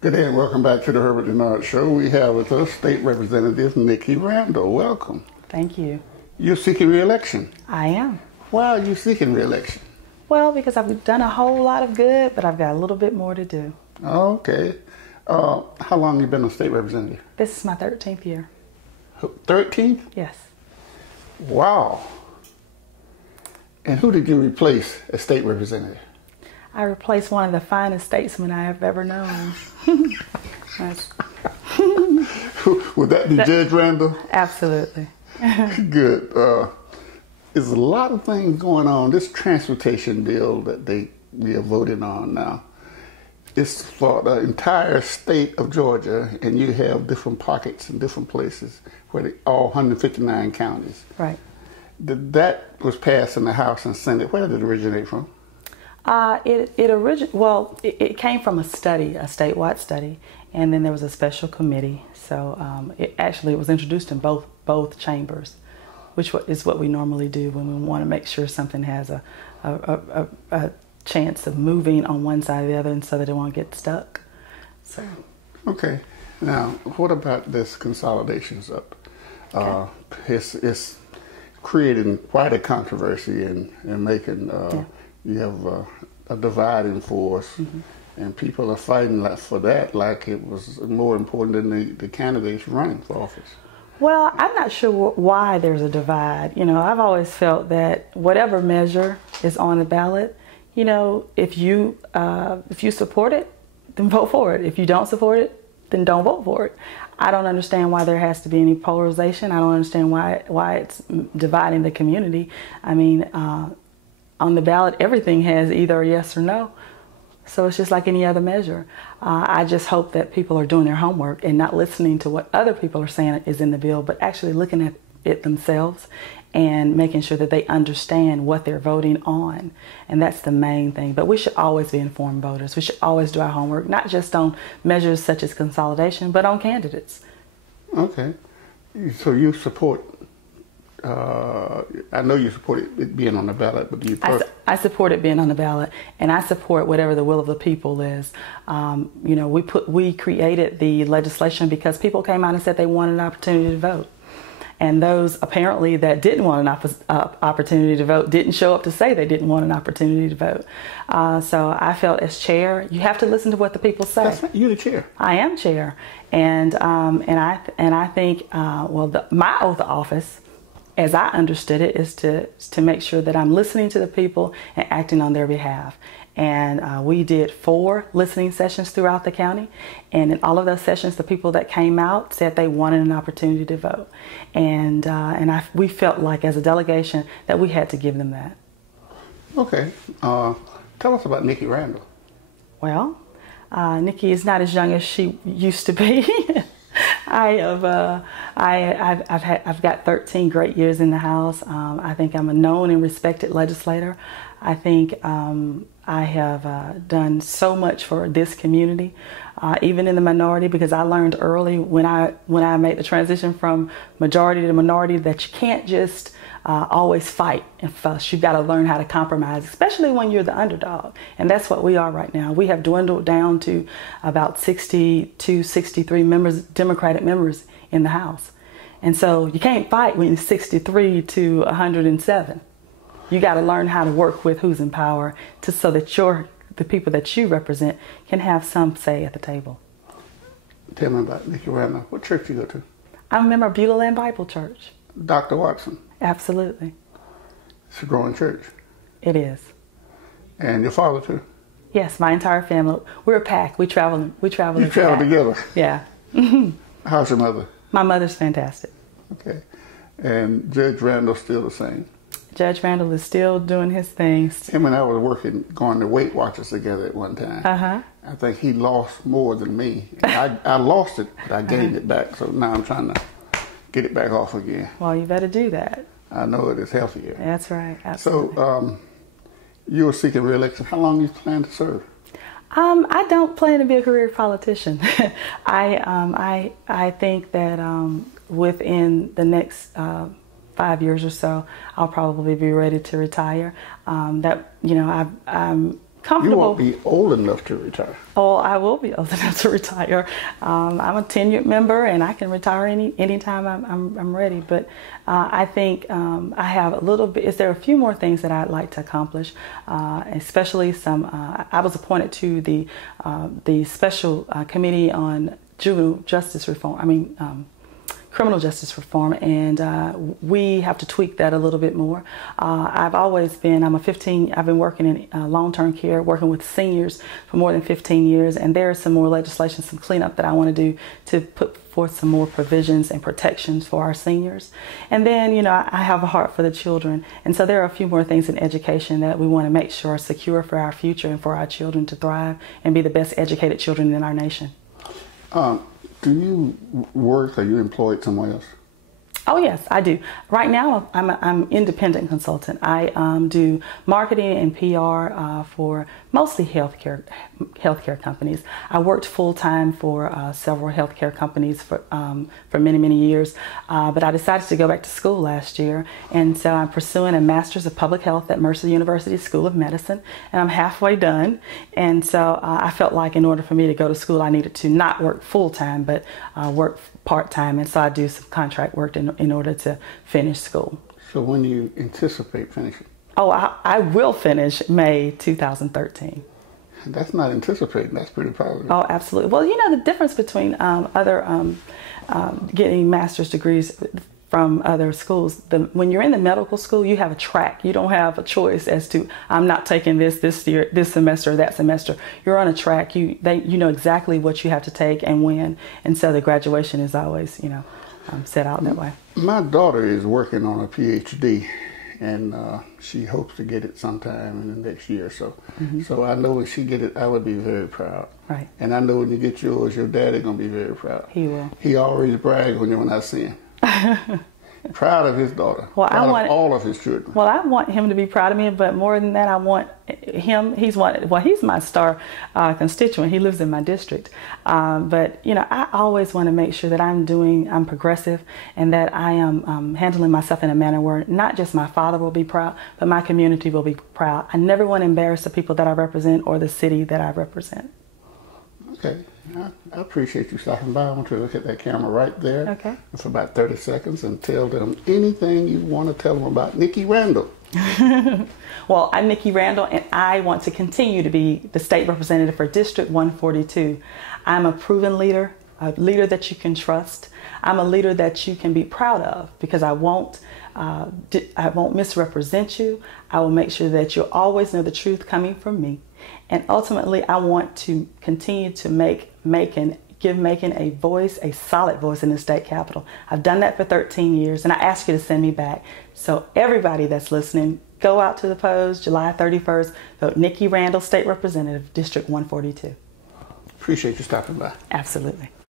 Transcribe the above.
Good day and welcome back to the Herbert Dennard Show. We have with us State Representative Nikki Randall. Welcome. Thank you. You're seeking re-election. I am. Why are you seeking re-election? Well, because I've done a whole lot of good, but I've got a little bit more to do. Okay. How long have you been a state representative? This is my 13th year. 13th? Yes. Wow. And who did you replace as state representative? I replaced one of the finest statesmen I have ever known. Would that be Judge Randall? Absolutely. Good. There's a lot of things going on. This transportation bill that we are voting on now, it's for the entire state of Georgia, and you have different pockets in different places where all 159 counties. Right. That was passed in the House and Senate. Where did it originate from? It came from a study, a statewide study, and then there was a special committee. So it was introduced in both chambers, which is what we normally do when we want to make sure something has a chance of moving on one side or the other, and so that it won't get stuck. So. Okay. Now, what about this consolidations up? It's creating quite a controversy in Macon. You have a dividing force, and people are fighting for that like it was more important than the candidates running for office. Well, I'm not sure why there's a divide. You know, I've always felt that whatever measure is on the ballot, you know, if you support it, then vote for it. If you don't support it, then don't vote for it. I don't understand why there has to be any polarization. I don't understand why it's dividing the community. I mean, on the ballot, everything has either a yes or no. So it's just like any other measure. I just hope that people are doing their homework and not listening to what other people are saying is in the bill, but actually looking at it themselves and making sure that they understand what they're voting on. And that's the main thing. But we should always be informed voters. We should always do our homework, not just on measures such as consolidation, but on candidates. Okay. So you support, I know you support it being on the ballot, but do you I support it being on the ballot, and I support whatever the will of the people is. You know, we created the legislation because people came out and said they wanted an opportunity to vote. And those apparently that didn't want an opportunity to vote didn't show up to say they didn't want an opportunity to vote. So I felt as chair, you have to listen to what the people say. That's right. You're the chair. I am chair, and I think my oath of office, as I understood it, is to make sure that I'm listening to the people and acting on their behalf. And we did 4 listening sessions throughout the county. And in all of those sessions, the people that came out said they wanted an opportunity to vote. And we felt like as a delegation that we had to give them that. Okay. Tell us about Nikki Randall. Well, Nikki is not as young as she used to be. I've got 13 great years in the House. I think I'm a known and respected legislator. I think I have done so much for this community, even in the minority, because I learned early when I made the transition from majority to minority that you can't just always fight and fuss. You've got to learn how to compromise, especially when you're the underdog. And that's what we are right now. We have dwindled down to about 62, 63 members, Democratic members in the House. And so you can't fight when it's 63 to 107. You got to learn how to work with who's in power so that the people that you represent can have some say at the table. Tell me about Nikki Randall. What church do you go to? I'm a member of Beulah Land Bible Church. Dr. Watson? Absolutely. It's a growing church. It is. And your father too? Yes, my entire family. We're a pack. We travel. You travel together? Yeah. How's your mother? My mother's fantastic. Okay. And Judge Randall's still the same? Judge Randall is still doing his things. Him and I was going to Weight Watchers together at one time. I think he lost more than me. I lost it, but I gained it back. So now I'm trying to get it back off again. Well, you better do that. I know it is healthier. That's right. Absolutely. So you were seeking re-election. How long do you plan to serve? I don't plan to be a career politician. I think that within the next 5 years or so, I'll probably be ready to retire. I'm comfortable. You won't be old enough to retire. Oh, I will be old enough to retire. I'm a tenured member, and I can retire anytime I'm ready. But I think I have a little bit. Is there a few more things that I'd like to accomplish? Especially some. I was appointed to the special committee on juvenile justice reform. Criminal justice reform, and we have to tweak that a little bit more. I've been working in long-term care, working with seniors for more than 15 years, and there's some more legislation, some cleanup that I want to do to put forth some more provisions and protections for our seniors. And then, I have a heart for the children, and so there are a few more things in education that we want to make sure are secure for our future and for our children to thrive and be the best educated children in our nation. Do you work? Are you employed somewhere else? Oh yes, I do. Right now, I'm an independent consultant. I do marketing and PR for mostly healthcare companies. I worked full time for several healthcare companies for many years, but I decided to go back to school last year, and so I'm pursuing a Master's of Public Health at Mercer University School of Medicine, and I'm halfway done. And so I felt like in order for me to go to school, I needed to not work full time, but work part-time, and so I do some contract work in order to finish school. So when do you anticipate finishing? Oh, I will finish May 2013. That's not anticipating. That's pretty positive. Oh, absolutely. Well, the difference between other getting master's degrees from other schools, when you're in the medical school, you have a track. You don't have a choice as to, I'm not taking this year, this semester, or that semester. You're on a track. You know exactly what you have to take and when, and so the graduation is always, set out that way. My daughter is working on a PhD, and she hopes to get it sometime in the next year or so. Mm-hmm. So I know when she get it, I would be very proud. Right. And I know when you get yours, your daddy gonna be very proud. He will. He always brags when I see him. Proud of his daughter. Well, proud of all of his children. Well, I want him to be proud of me, but more than that, I want him. He's my star constituent. He lives in my district. But I always want to make sure that I'm progressive, and that I am handling myself in a manner where not just my father will be proud, but my community will be proud. I never want to embarrass the people that I represent or the city that I represent. Okay. I appreciate you stopping by. I want you to look at that camera right there. Okay. For about 30 seconds and tell them anything you want to tell them about Nikki Randall. Well, I'm Nikki Randall, and I want to continue to be the state representative for District 142. I'm a proven leader, a leader that you can trust. I'm a leader that you can be proud of, because I won't misrepresent you. I will make sure that you'll always know the truth coming from me. And ultimately, I want to continue to give Macon a voice, a solid voice in the state capitol. I've done that for 13 years, and I ask you to send me back. So everybody that's listening, go out to the polls July 31st, vote Nikki Randall, State Representative, District 142. Appreciate you stopping by. Absolutely.